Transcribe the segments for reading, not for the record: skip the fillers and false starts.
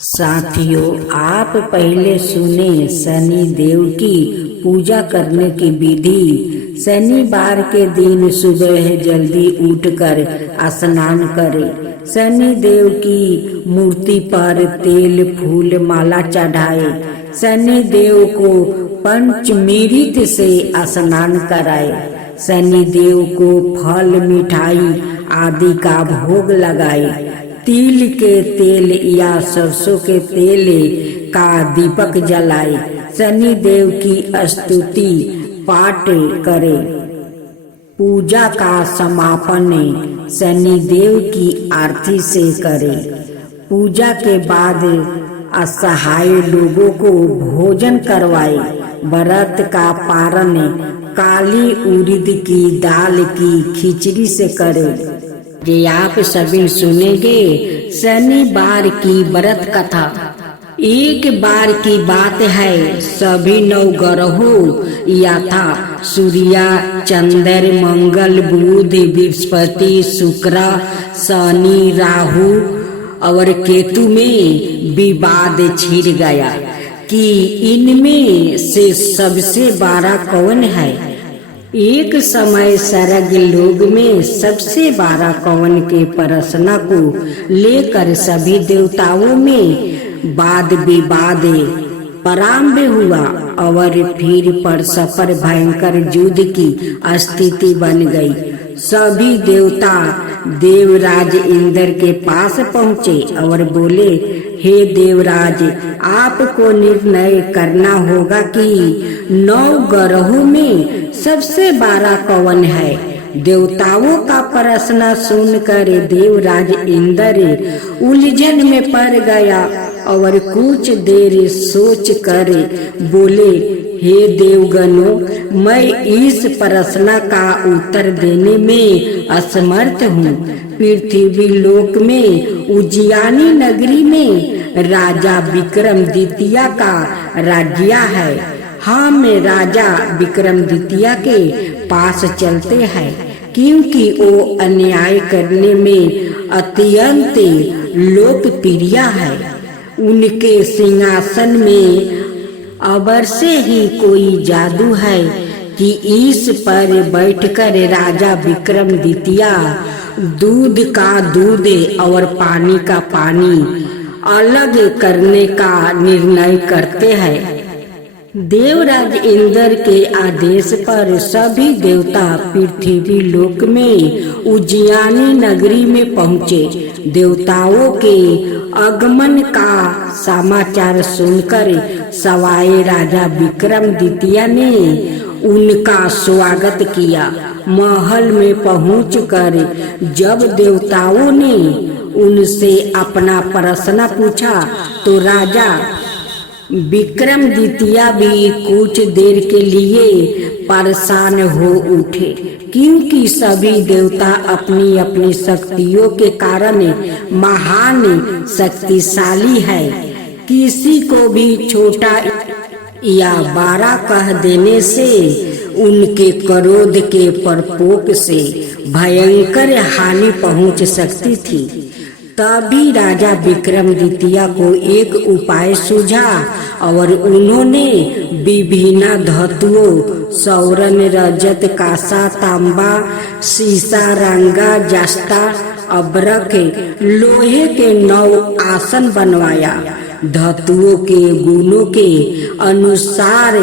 साथियों, आप पहले सुने शनि देव की पूजा करने की विधि। शनिवार के दिन सुबह जल्दी उठकर स्नान करें। शनि देव की मूर्ति पर तेल फूल माला चढ़ाए। शनि देव को पंचमृत से स्नान कराए। शनि देव को फल मिठाई आदि का भोग लगाए। तिल के तेल या सरसों के तेल का दीपक जलाए। शनि देव की स्तुति पाठ करे। पूजा का समापन शनि देव की आरती से करे। पूजा के बाद असहाय लोगों को भोजन करवाए। व्रत का पारण काली उड़द की दाल की खिचड़ी से करे। ये आप सभी सुनेंगे शनिवार की व्रत कथा। एक बार की बात है, सभी नवग्रहों यथा सूर्य, चंद्र, मंगल, बुध, बृहस्पति, शुक्र, शनि, राहु और केतु में विवाद छिड़ गया कि इनमें से सबसे बड़ा कौन है। एक समय सर्ग लोक में सबसे बड़ा कौन के प्रश्न को लेकर सभी देवताओं में वाद विवाद प्रारंभ हुआ और फिर परस्पर भयंकर युद्ध की स्थिति बन गई। सभी देवता देवराज इंद्र के पास पहुँचे और बोले, हे देवराज, आपको निर्णय करना होगा कि 9 ग्रहों में सबसे बड़ा कौन है। देवताओं का प्रश्न सुनकर देवराज इंद्र उलझन में पड़ गया और कुछ देर सोच कर बोले, हे देवगणों, मैं इस प्रश्न का उत्तर देने में असमर्थ हूँ। पृथ्वी लोक में उज्जैनी नगरी में राजा विक्रमादित्य का राज्य है। हम राजा विक्रमादित्य के पास चलते हैं क्योंकि वो अन्याय करने में अत्यंत लोकप्रिय है। उनके सिंहासन में अवश्य ही कोई जादू है कि इस पर बैठकर राजा विक्रमादित्य दूध का दूध और पानी का पानी अलग करने का निर्णय करते हैं। देवराज इंद्र के आदेश पर सभी देवता पृथ्वी लोक में उज्जैनी नगरी में पहुँचे। देवताओं के आगमन का समाचार सुनकर सवाए राजा विक्रमादित्य ने उनका स्वागत किया। महल में पहुंचकर जब देवताओं ने उनसे अपना प्रश्न पूछा तो राजा विक्रमादित्य भी कुछ देर के लिए परेशान हो उठे, क्योंकि सभी देवता अपनी अपनी शक्तियों के कारण महान शक्तिशाली है। किसी को भी छोटा या बड़ा कह देने से उनके क्रोध के प्रकोप से भयंकर हानि पहुंच सकती थी। तभी राजा विक्रमादित्य को एक उपाय सूझा और उन्होंने विभिन्न धातुओं स्वर्ण, रजत, कांसा, तांबा, सीसा, रंगा, जस्ता, अब्रक, लोहे के 9 आसन बनवाया। धातुओं के गुणों के अनुसार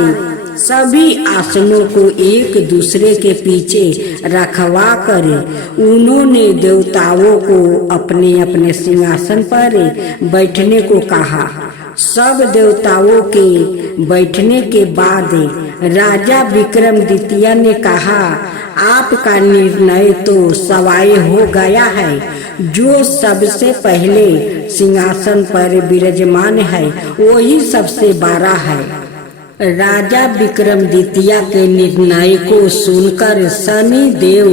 सभी आसनों को एक दूसरे के पीछे रखवा कर उन्होंने देवताओं को अपने अपने सिंहासन पर बैठने को कहा। सब देवताओं के बैठने के बाद राजा विक्रमादित्य ने कहा, आपका निर्णय तो सवाई हो गया है। जो सबसे पहले सिंहासन पर विराजमान है वही सबसे बड़ा है। राजा विक्रमादित्य के निर्णय को सुनकर शनि देव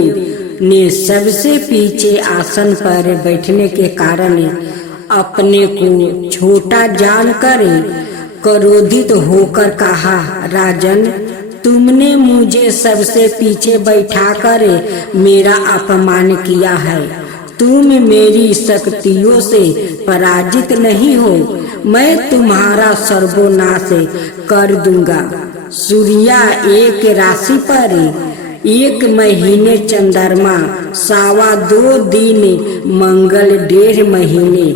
ने सबसे पीछे आसन पर बैठने के कारण अपने को छोटा जानकर क्रोधित होकर कहा, राजन, तुमने मुझे सबसे पीछे बैठाकर मेरा अपमान किया है। तुम मेरी शक्तियों से पराजित नहीं हो, मैं तुम्हारा सर्वनाश कर दूंगा। सूर्या एक राशि पर 1 महीने, चंद्रमा 2.25 दिन, मंगल 1.5 महीने,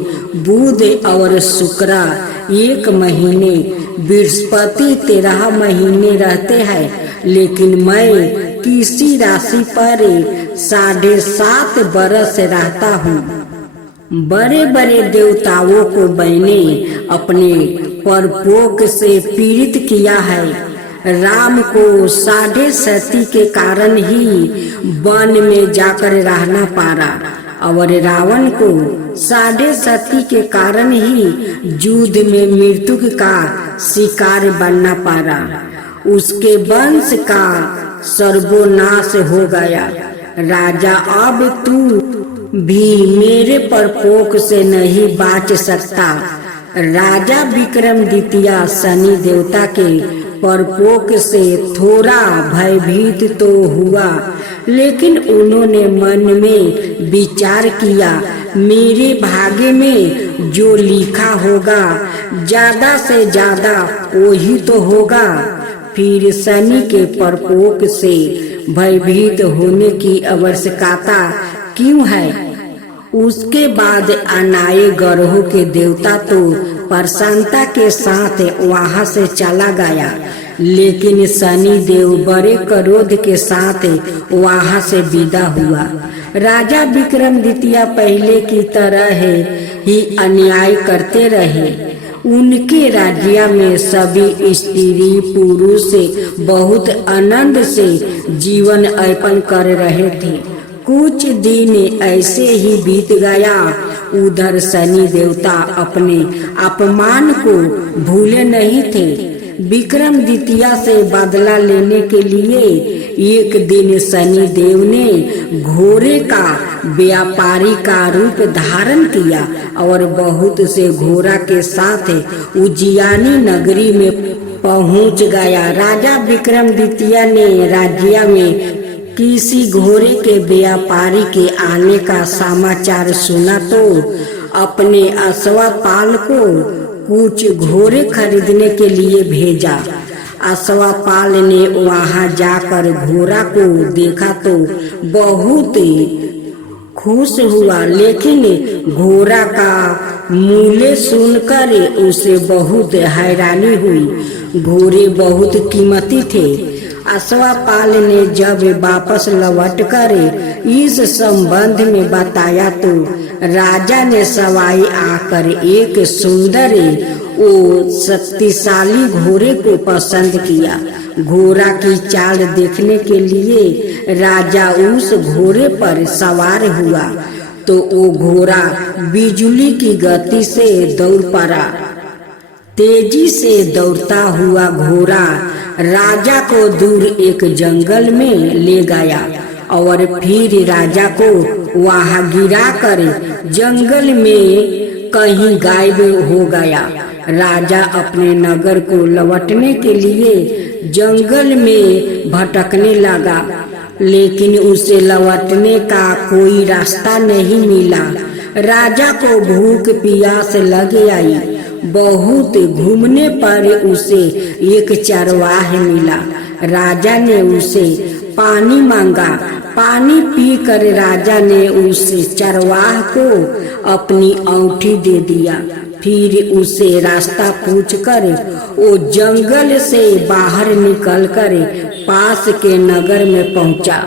बुध और शुक्र 1 महीने, बृहस्पति 13 महीने रहते हैं। लेकिन मैं किसी राशि पर 7.5 बरस रहता हूँ। बड़े बड़े देवताओं को मैंने अपने परपोक से पीड़ित किया है। राम को 7.5 के कारण ही वन में जाकर रहना पड़ा और रावण को 7.5 के कारण ही युद्ध में मृत्यु का शिकार बनना पड़ा। उसके वंश का सर्वनाश हो गया। राजा, अब तू भी मेरे परपोक से नहीं बच सकता। राजा विक्रमादित्य शनि देवता के परपोक से थोड़ा भयभीत तो हुआ, लेकिन उन्होंने मन में विचार किया, मेरे भाग्य में जो लिखा होगा ज्यादा से ज्यादा वही तो होगा। फिर शनि के परपोक से भयभीत होने की आवश्यकता क्यों है? उसके बाद अनाए ग्रहों के देवता तो प्रसन्नता के साथ वहां से चला गया, लेकिन शनि देव बड़े क्रोध के साथ वहां से विदा हुआ। राजा विक्रमादित्य पहले की तरह ही अन्याय करते रहे। उनके राज्य में सभी स्त्री पुरुष बहुत आनंद से जीवन यापन कर रहे थे। कुछ दिन ऐसे ही बीत गया। उधर शनि देवता अपने अपमान को भूले नहीं थे। विक्रमादित्य से बदला लेने के लिए एक दिन शनि देव ने घोड़े का व्यापारी का रूप धारण किया और बहुत से घोड़ा के साथ उज्जैनी नगरी में पहुंच गया। राजा विक्रमादित्य ने राज्य में किसी घोड़े के व्यापारी के आने का समाचार सुना तो अपने अश्वपाल को कुछ घोड़े खरीदने के लिए भेजा। अश्वपाल ने वहां जाकर घोड़ा को देखा तो बहुत खुश हुआ, लेकिन घोड़ा का मूल्य सुनकर उसे बहुत हैरानी हुई। घोड़े बहुत कीमती थे। अश्वपाल ने जब वापस लौटकर इस संबंध में बताया तो राजा ने सवाई आकर एक सुंदर और शक्तिशाली घोड़े को पसंद किया। घोड़ा की चाल देखने के लिए राजा उस घोड़े पर सवार हुआ तो वो घोड़ा बिजली की गति से दौड़ पड़ा। तेजी से दौड़ता हुआ घोड़ा राजा को दूर एक जंगल में ले गया और फिर राजा को वहां गिराकर जंगल में कहीं गायब हो गया। राजा अपने नगर को लौटने के लिए जंगल में भटकने लगा, लेकिन उसे लौटने का कोई रास्ता नहीं मिला। राजा को भूख प्यास लग आई। बहुत घूमने पर उसे एक चरवाह मिला। राजा ने उसे पानी मांगा। पानी पीकर राजा ने उस चरवाह को अपनी औंठी दे दिया। फिर उसे रास्ता पूछकर वो जंगल से बाहर निकलकर पास के नगर में पहुंचा।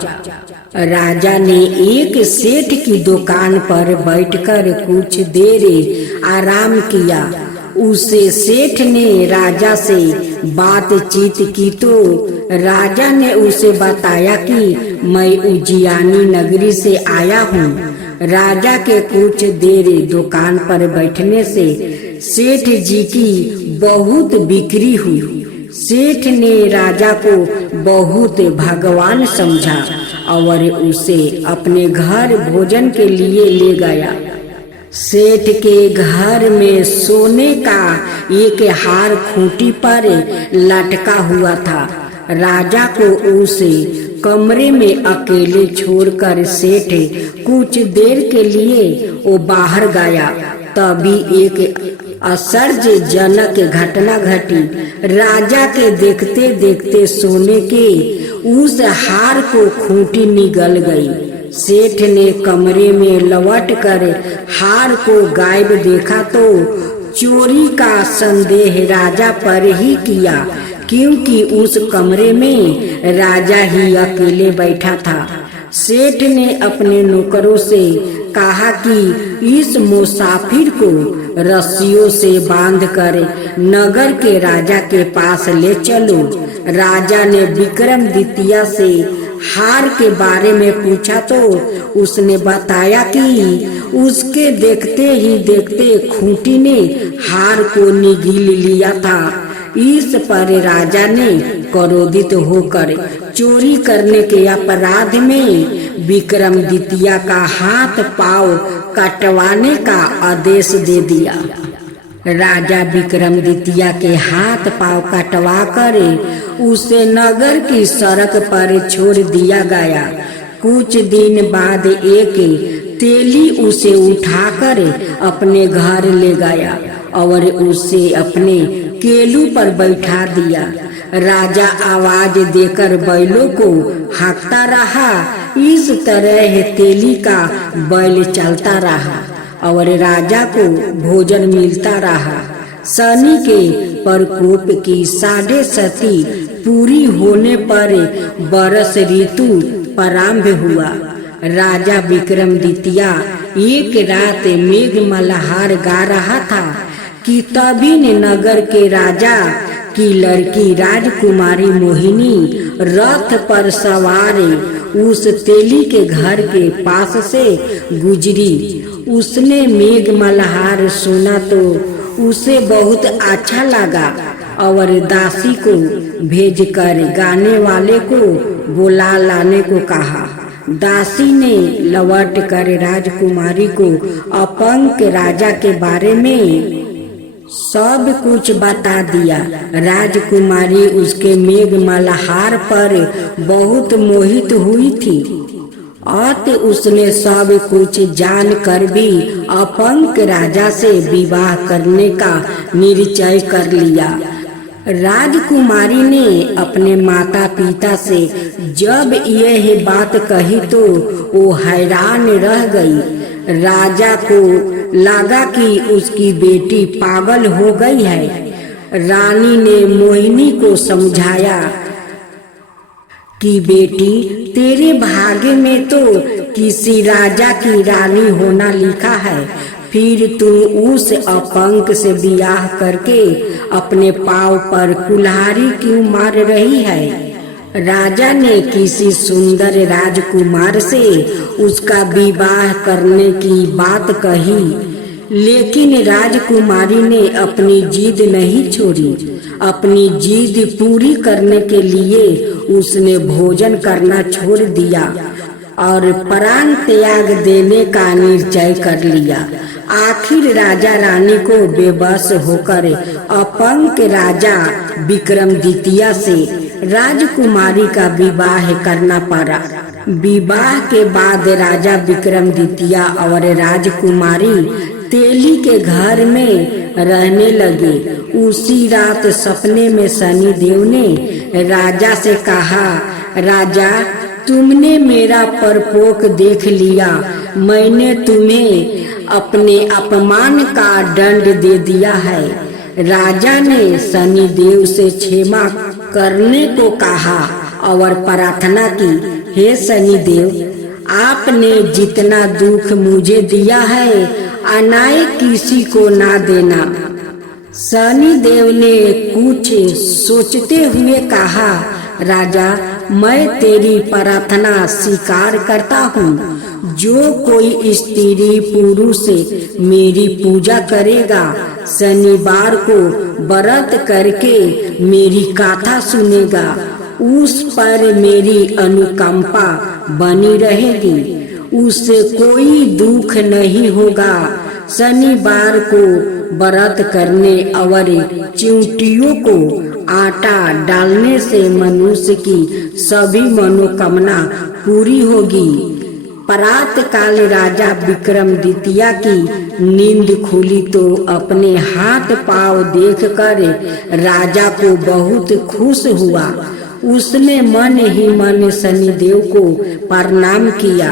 राजा ने एक सेठ की दुकान पर बैठकर कुछ देर आराम किया। उसे सेठ ने राजा से बातचीत की तो राजा ने उसे बताया कि मैं उज्जैनी नगरी से आया हूँ। राजा के कुछ देर दुकान पर बैठने से सेठ जी की बहुत बिक्री हुई। सेठ ने राजा को बहुत भगवान समझा और उसे अपने घर भोजन के लिए ले गया। सेठ के घर में सोने का एक हार खूंटी पर लटका हुआ था। राजा को उस कमरे में अकेले छोड़कर सेठ कुछ देर के लिए वो बाहर गया। तभी एक आश्चर्यजनक घटना घटी। राजा के देखते देखते सोने के उस हार को खूंटी निगल गई। सेठ ने कमरे में लौट कर हार को गायब देखा तो चोरी का संदेह राजा पर ही किया, क्योंकि उस कमरे में राजा ही अकेले बैठा था। सेठ ने अपने नौकरों से कहा कि इस मुसाफिर को रस्सियों से बांधकर नगर के राजा के पास ले चलो। राजा ने विक्रमादित्य से हार के बारे में पूछा तो उसने बताया कि उसके देखते ही देखते खूंटी ने हार को निगल लिया था। इस पर राजा ने क्रोधित होकर चोरी करने के अपराध में विक्रमादित्य का हाथ पांव कटवाने का आदेश दे दिया। राजा विक्रमादित्य के हाथ पांव कटवा कर उसे नगर की सड़क पर छोड़ दिया गया। कुछ दिन बाद एक तेली उसे उठाकर अपने घर ले गया और उसे अपने केलू पर बैठा दिया। राजा आवाज देकर बैलों को हाँकता रहा। इस तरह तेली का बैल चलता रहा और राजा को भोजन मिलता रहा। शनि के प्रकोप की 7.5 पूरी होने पर बरस ऋतु प्रारंभ हुआ। राजा विक्रमादित्य एक रात मेघ मल्हार गा रहा था कि तभी ने नगर के राजा की लड़की राजकुमारी मोहिनी रथ पर सवार उस तेली के घर के पास से गुजरी। उसने मेघ मल्हार सुना तो उसे बहुत अच्छा लगा और दासी को भेजकर गाने वाले को बुला लाने को कहा। दासी ने लौट कर राजकुमारी को अपंग राजा के बारे में सब कुछ बता दिया। राजकुमारी उसके मेघ मल्हार पर बहुत मोहित हुई थी। अत उसने सब कुछ जानकर भी अपंग राजा से विवाह करने का निश्चय कर लिया। राजकुमारी ने अपने माता पिता से जब यह बात कही तो वो हैरान रह गई। राजा को लगा कि उसकी बेटी पागल हो गई है। रानी ने मोहिनी को समझाया कि बेटी, तेरे भाग्य में तो किसी राजा की रानी होना लिखा है, फिर तुम उस अपंग से ब्याह करके अपने पांव पर कुल्हाड़ी क्यों मार रही है। राजा ने किसी सुंदर राजकुमार से उसका विवाह करने की बात कही, लेकिन राजकुमारी ने अपनी जिद नहीं छोड़ी। अपनी जिद पूरी करने के लिए उसने भोजन करना छोड़ दिया और प्राण त्याग देने का निश्चय कर लिया। आखिर राजा रानी को बेबस होकर अपंग राजा विक्रमादित्य से राजकुमारी का विवाह करना पड़ा। विवाह के बाद राजा विक्रमादित्य और राजकुमारी तेली के घर में रहने लगे। उसी रात सपने में शनि देव ने राजा से कहा, राजा, तुमने मेरा परपोक देख लिया। मैंने तुम्हें अपने अपमान का दंड दे दिया है। राजा ने शनि देव से क्षमा करने को कहा और प्रार्थना की, हे शनि देव, आपने जितना दुख मुझे दिया है अनाय किसी को ना देना। शनि देव ने कुछ सोचते हुए कहा, राजा, मैं तेरी प्रार्थना स्वीकार करता हूँ। जो कोई स्त्री पुरुष मेरी पूजा करेगा, शनिवार को व्रत करके मेरी गाथा सुनेगा, उस पर मेरी अनुकंपा बनी रहेगी, उससे कोई दुख नहीं होगा। शनिवार को व्रत करने और चिंटियों को आटा डालने से मनुष्य की सभी मनोकामना पूरी होगी। प्रातः काल राजा विक्रमादित्य की नींद खुली तो अपने हाथ पांव देखकर राजा को बहुत खुश हुआ। उसने मन ही मन शनिदेव को प्रणाम किया।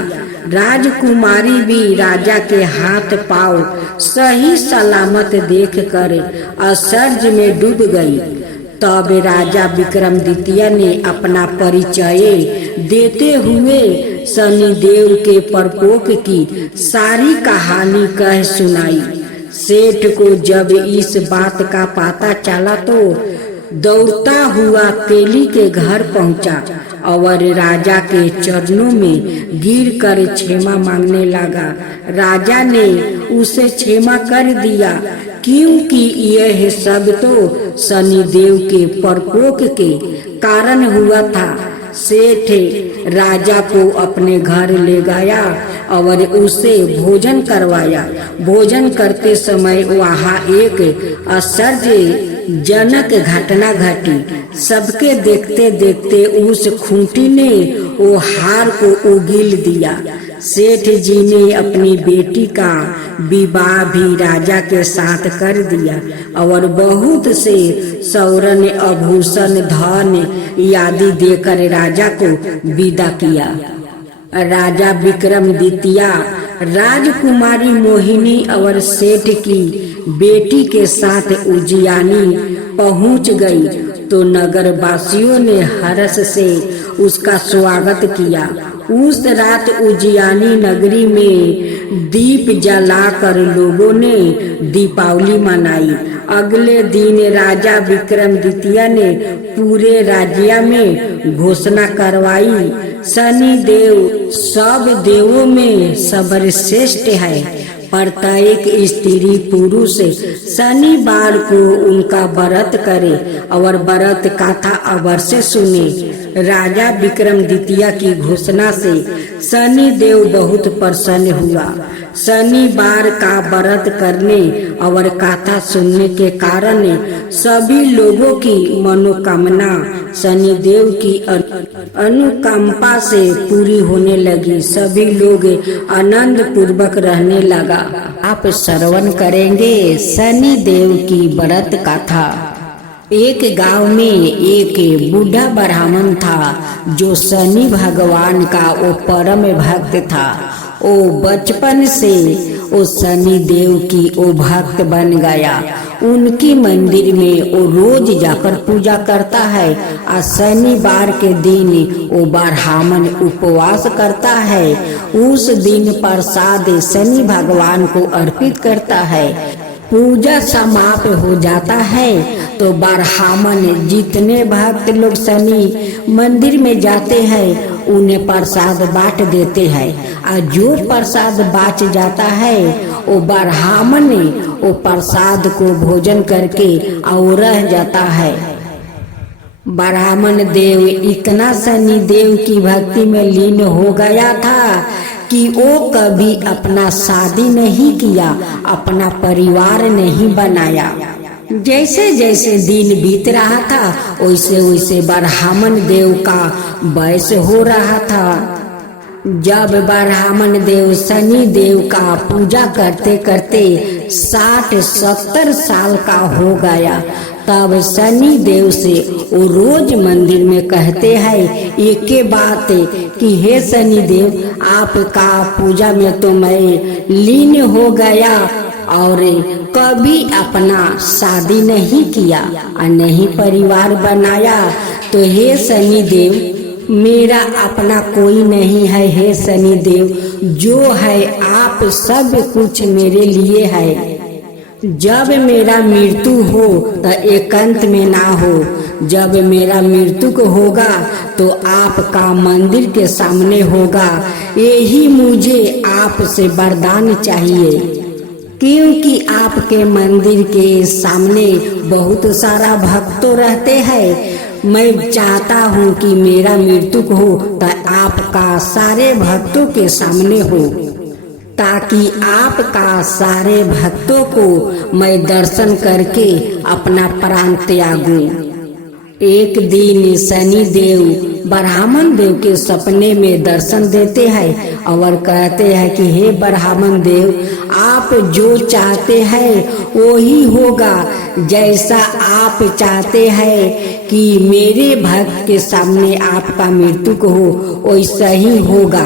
राजकुमारी भी राजा के हाथ पांव सही सलामत देखकर आश्चर्य में डूब गई। तब राजा विक्रमादित्य ने अपना परिचय देते हुए शनिदेव के प्रकोप की सारी कहानी कह सुनाई। सेठ को जब इस बात का पता चला तो दौड़ता हुआ तेली के घर पहुंचा और राजा के चरणों में गिरकर क्षमा मांगने लगा। राजा ने उसे क्षमा कर दिया, क्योंकि यह सब तो शनिदेव के प्रकोप के कारण हुआ था। सेठ राजा को अपने घर ले गया और उसे भोजन करवाया। भोजन करते समय वहाँ एक आश्चर्यजनक घटना घटी। सबके देखते देखते उस खूंटी ने वो हार को उगील दिया। सेठ जी ने अपनी बेटी का विवाह भी राजा के साथ कर दिया और बहुत से स्वर्ण आभूषण धन आदि देकर राजा को विदा किया। राजा विक्रमादित्य राजकुमारी मोहिनी और सेठ की बेटी के साथ उज्जैनी पहुंच गई तो नगर वासियों ने हर्ष से उसका स्वागत किया। उस रात उज्जैनी नगरी में दीप जलाकर लोगों ने दीपावली मनाई। अगले दिन राजा विक्रमादित्य ने पूरे राज्य में घोषणा करवाई, शनि देव सब देवों में सर्वश्रेष्ठ है। प्रत्येक स्त्री पुरुष शनिवार को उनका व्रत करे और व्रत कथा अवश्य सुने। राजा विक्रमादित्य की घोषणा से शनि देव बहुत प्रसन्न हुआ। शनिवार का व्रत करने और कथा सुनने के कारण सभी लोगों की मनोकामना शनिदेव की अनुकंपा से पूरी होने लगी। सभी लोग आनंद पूर्वक रहने लगा। आप श्रवण करेंगे शनि देव की व्रत कथा। एक गांव में एक बूढ़ा ब्राह्मण था जो शनि भगवान का वो परम भक्त था। वो बचपन से वो शनि देव की वो भक्त बन गया। उनकी मंदिर में वो रोज जाकर पूजा करता है और शनिवार के दिन वो ब्राह्मण उपवास करता है। उस दिन प्रसाद शनि भगवान को अर्पित करता है। पूजा समाप्त हो जाता है तो ब्राह्मण जितने भक्त लोग शनि मंदिर में जाते हैं उन्हें प्रसाद बांट देते हैं और जो प्रसाद बाँच जाता है वो ब्राह्मण वो प्रसाद को भोजन करके और रह जाता है। ब्राह्मण देव इतना शनि देव की भक्ति में लीन हो गया था कि वो कभी अपना शादी नहीं किया, अपना परिवार नहीं बनाया। जैसे जैसे दिन बीत रहा था वैसे वैसे ब्राह्मण देव का वयस हो रहा था। जब ब्राह्मण देव शनि देव का पूजा करते करते 60-70 साल का हो गया तब शनि देव से वो रोज मंदिर में कहते हैं एक के बात कि हे शनि देव आपका पूजा में तो मैं लीन हो गया और कभी अपना शादी नहीं किया और नहीं परिवार बनाया। तो हे शनि देव मेरा अपना कोई नहीं है। हे शनि देव जो है आप सब कुछ मेरे लिए है। जब मेरा मृत्यु हो तो एकांत में ना हो। जब मेरा मृत्यु को होगा तो आपका मंदिर के सामने होगा। यही मुझे आपसे वरदान चाहिए, क्योंकि आपके मंदिर के सामने बहुत सारा भक्तों रहते हैं। मैं चाहता हूँ कि मेरा मृत्यु हो तो आपका सारे भक्तों के सामने हो। ताकि आपका सारे भक्तों को मैं दर्शन करके अपना प्राण त्यागूं। एक दिन शनि देव ब्राह्मण देव के सपने में दर्शन देते हैं और कहते हैं कि हे ब्राह्मण देव, आप जो चाहते हैं वो ही होगा। जैसा आप चाहते हैं कि मेरे भक्त के सामने आपका मृत्यु हो, वैसा ही होगा।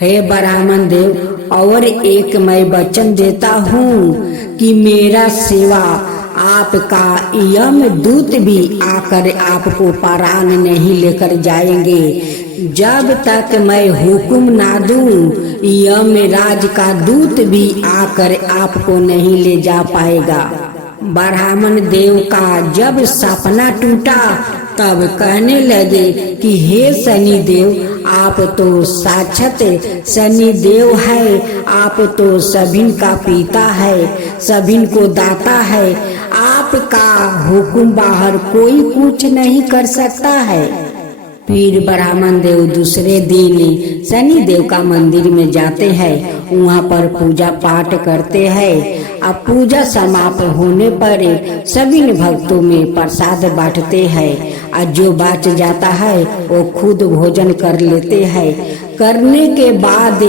हे ब्राह्मण देव, और एक मैं वचन देता हूँ कि मेरा सेवा आपका यम दूत भी आकर आपको प्राण नहीं लेकर जाएंगे। जब तक मैं हुक्म ना दूं, यम राज का दूत भी आकर आपको नहीं ले जा पाएगा। ब्राह्मण देव का जब सपना टूटा तब कहने लगे कि हे शनि देव, आप तो साक्षात शनि देव है, आप तो सभी का पिता है, सभी को दाता है। आपका हुक्म बाहर कोई कुछ नहीं कर सकता है। फिर ब्राह्मण देव दूसरे दिन शनि देव का मंदिर में जाते हैं, वहाँ पर पूजा पाठ करते हैं। अब पूजा समाप्त होने पर सभी भक्तों में प्रसाद बांटते हैं और जो बच जाता है वो खुद भोजन कर लेते हैं। करने के बाद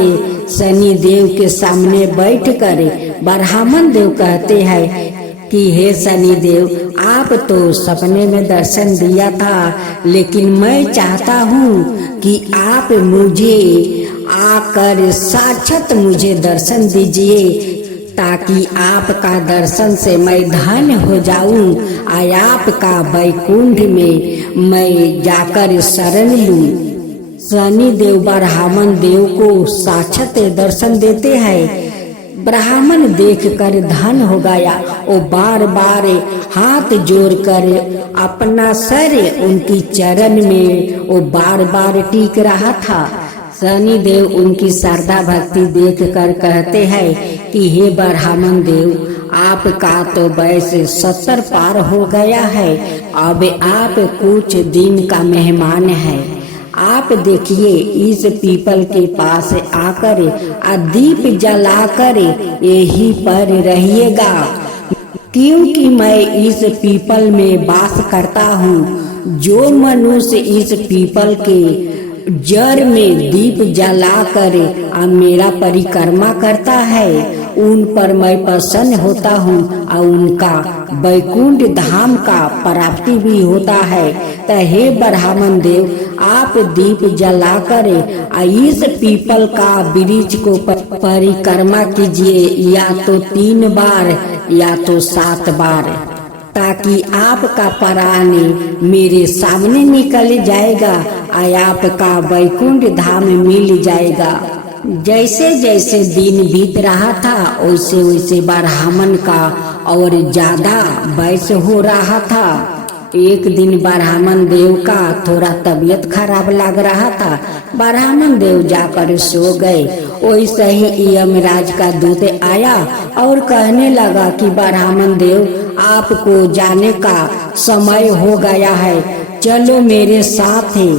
शनि देव के सामने बैठकर ब्राह्मण देव कहते हैं कि हे शनि देव, आप तो सपने में दर्शन दिया था, लेकिन मैं चाहता हूँ कि आप मुझे आकर साक्षात मुझे दर्शन दीजिए, ताकि आपका दर्शन से मैं धन्य हो जाऊं और आपका वैकुंठ में मैं जाकर शरण लूं। शनि देव ब्राह्मण देव को साक्षात दर्शन देते हैं। ब्राह्मण देखकर धन हो गया। वो बार बार हाथ जोड़कर अपना सर उनकी चरण में वो बार बार टीक रहा था। शनि देव उनकी श्रद्धा भक्ति देखकर कहते हैं कि हे ब्राह्मण देव, आपका तो वयस 70 पार हो गया है, अब आप कुछ दिन का मेहमान है। आप देखिए, इस पीपल के पास आकर दीप जलाकर यहीं पर रहिएगा, क्योंकि मैं इस पीपल में वास करता हूँ। जो मनुष्य इस पीपल के जड़ में दीप जलाकर मेरा परिक्रमा करता है, उन पर मैं प्रसन्न होता हूँ और उनका वैकुंठ धाम का प्राप्ति भी होता है। तो हे ब्राह्मण देव, आप दीप जलाकर इस पीपल का वृक्ष को परिक्रमा कीजिए, या तो 3 बार या तो 7 बार, ताकि आपका प्राण मेरे सामने निकल जाएगा और आपका वैकुंठ धाम मिल जाएगा। जैसे जैसे दिन बीत रहा था वैसे वैसे ब्राह्मण का और ज्यादा वयस हो रहा था। एक दिन ब्राह्मण देव का थोड़ा तबीयत खराब लग रहा था। ब्राह्मण देव जाकर सो गए। वैसे ही यमराज का दूत आया और कहने लगा कि ब्राह्मण देव, आपको जाने का समय हो गया है, चलो मेरे साथ है।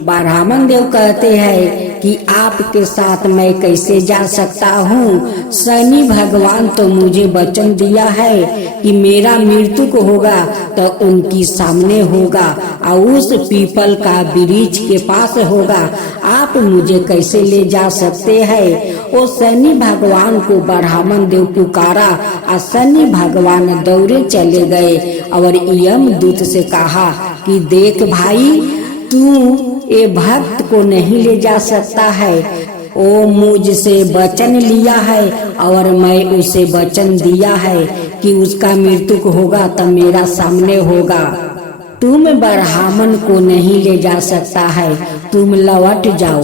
ब्राह्मण देव कहते हैं कि आपके साथ मैं कैसे जा सकता हूँ? शनि भगवान तो मुझे वचन दिया है कि मेरा मृत्यु को होगा तो उनकी सामने होगा और उस पीपल का वृक्ष के पास होगा। आप मुझे कैसे ले जा सकते हैं? वो शनि भगवान को ब्राह्मण देव पुकारा और शनि भगवान दौड़े चले गए और यमदूत से कहा कि देख भाई, तू ये भक्त को नहीं ले जा सकता है। वो मुझसे वचन लिया है और मैं उसे वचन दिया है कि उसका मृत्यु होगा तो मेरा सामने होगा। तुम ब्राह्मण को नहीं ले जा सकता है, तुम लौट जाओ।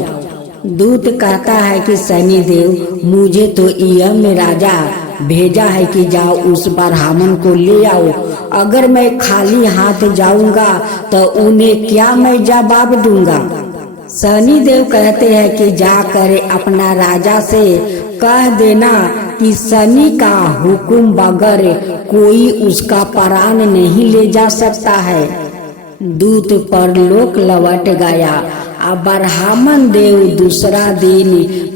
दूत कहता है कि शनि देव, मुझे तो यम राजा भेजा है कि जाओ उस ब्राह्मण को ले आओ। अगर मैं खाली हाथ जाऊंगा तो उन्हें क्या मैं जवाब दूंगा? शनि देव कहते हैं कि जाकर अपना राजा से कह देना कि शनि का हुक्म बगैर कोई उसका प्राण नहीं ले जा सकता है। दूत परलोक लौट गया अब ब्राह्मण देव दूसरा दिन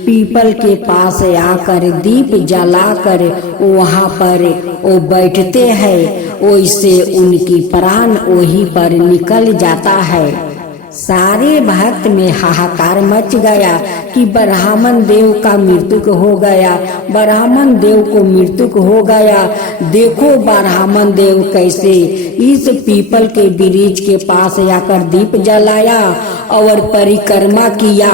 पीपल के पास आकर दीप जलाकर वहाँ पर वो बैठते हैं। वैसे उनकी प्राण वहीं पर निकल जाता है। सारे भक्त में हाहाकार मच गया कि ब्राह्मण देव का मृत्यु हो गया, ब्राह्मण देव को मृत्यु हो गया। देखो ब्राह्मण देव कैसे इस पीपल के वृक्ष के पास आकर दीप जलाया और परिक्रमा किया।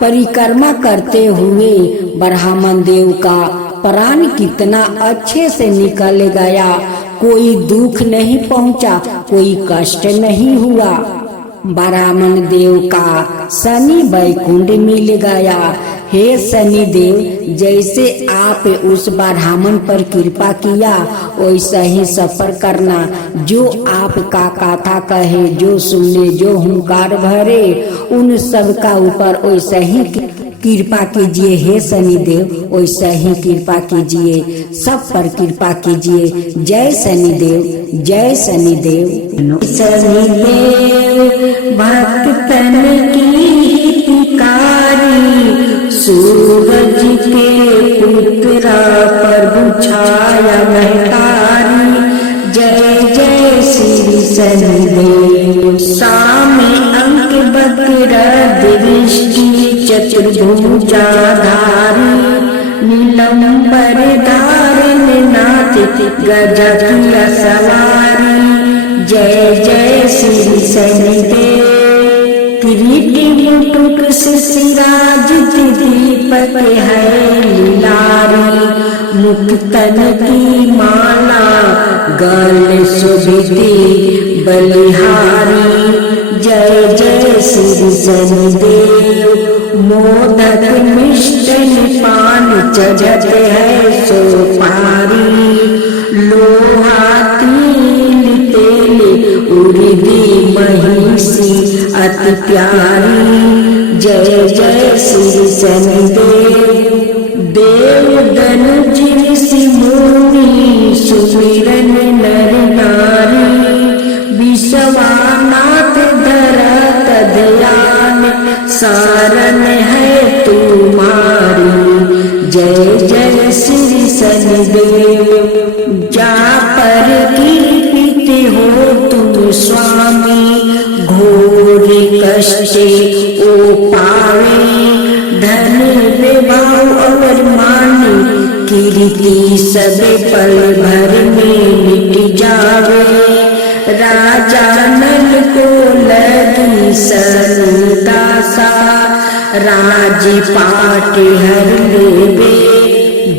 परिक्रमा करते हुए ब्राह्मण देव का प्राण कितना अच्छे से निकल गया। कोई दुख नहीं पहुंचा, कोई कष्ट नहीं हुआ। ब्राह्मण देव का शनि वैकुंठ मिल गया। हे शनि देव, जैसे आप उस ब्राह्मण पर कृपा किया वैसा ही सफर करना। जो आपका कथा कहे, जो सुने, जो हुंकार भरे, उन सब का ऊपर वैसा ही कृपा कीजिए। हे शनि देव, वैसा ही कृपा कीजिए, सब पर कृपा कीजिए। जय शनि देव, जय शनि देव। शनि देव भक्तन की पुकारी, सूरज के पुत्रा प्रभु छाया महतारी। जय जय श्री शनि देव। सामे अंक बक्र दृष्टि चतुर्भुजाधारी, नीलंबर धारण नाथ गजकिया सवारी। जय जय श्री शनि देव। किरीटी मुकुट शिशिराजित दीपक है लीलारी, मुक्तन की माला गल शोभिती बलिहारी। जय जय श्री शनि देव। मोदक मिष्टन पान चढ़त है सोपारी, लोहा तिल तेल उर्दी महिषी अति प्यारी। जय जय श्री शनि देव। देव दनुज ऋषि मुनि सुमिरन नर नारी, विश्वनाथ धरत ध्यान सारन है तुम्हारी। जय जय श्री शनि देव। जा पर कीर्तित हो तुम स्वामी, घोर कष्ट ओ पावे, धन विभाव और मान कीर्ति सब पल भर में मिट जावे। राजा नल को लगी संतासा, राजपाट हर लेवे।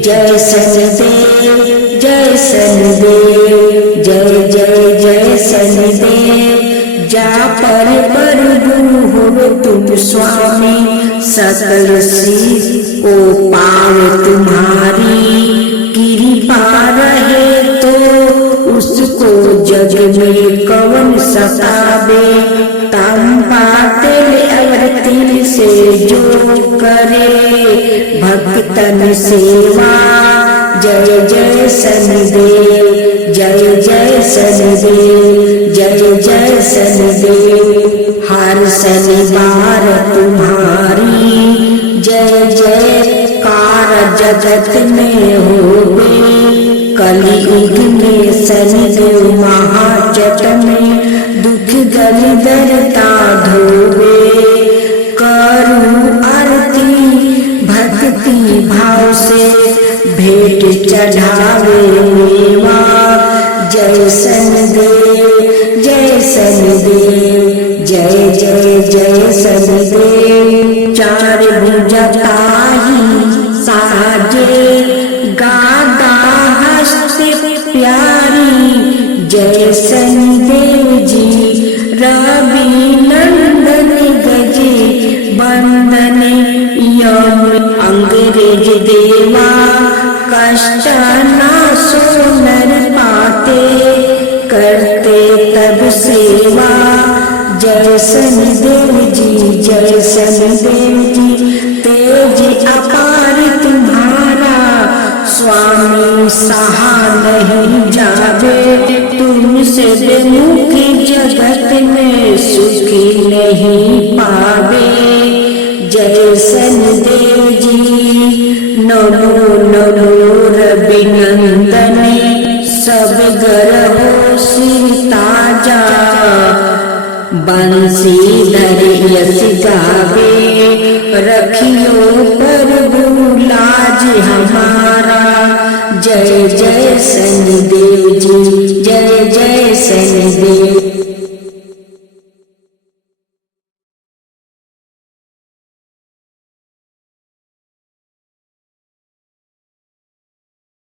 जय शनि देव, जय शनि देव, जय जय जय शनि देव। जा पर प्रभु हो तुम स्वामी, सकल शीष को पावे तुम्हारी। कृपा रहे तो उसको जग में कौन सतावे, तांबा तिल और तिल से जो करे भक्तन सेवा। जय जय शनि देव, जय जय शनि देव, जय जय शनि देव। हर शनिवार तुम्हारी जय जयकार जगत में होवे। कलियुग में शनिदेव महाजट में दुख दरिद्रता धोवे। करूं आरती भक्ति भाव से भेंट चढ़ावे मेवा। जय शनिदेव, जय शनिदेव, जय जय जय शनिदेव। चार भुजा ताही साजे, गादा हस्ते प्यारी। जय शनिदेव जी रवि नंदन गजे बंदन यम अंग्रेज देवा। कष्ट ना सोनर पाते करते तब सेवा। जय शनिदेव जी, जय शनिदेव जी। तेज अपार तुम्हारा स्वामी, सहा नहीं जावे तुम तुमसे विमुख जगत में सुखी नहीं पावे। जय शनिदेव जी नमो नमो रविनंदने, सब ग्रहों से ताजा बंसीधर यश गावे। रखियो प्रभु लाज हमारा, जय जय शनिदेव जी, जय जय शनिदेव।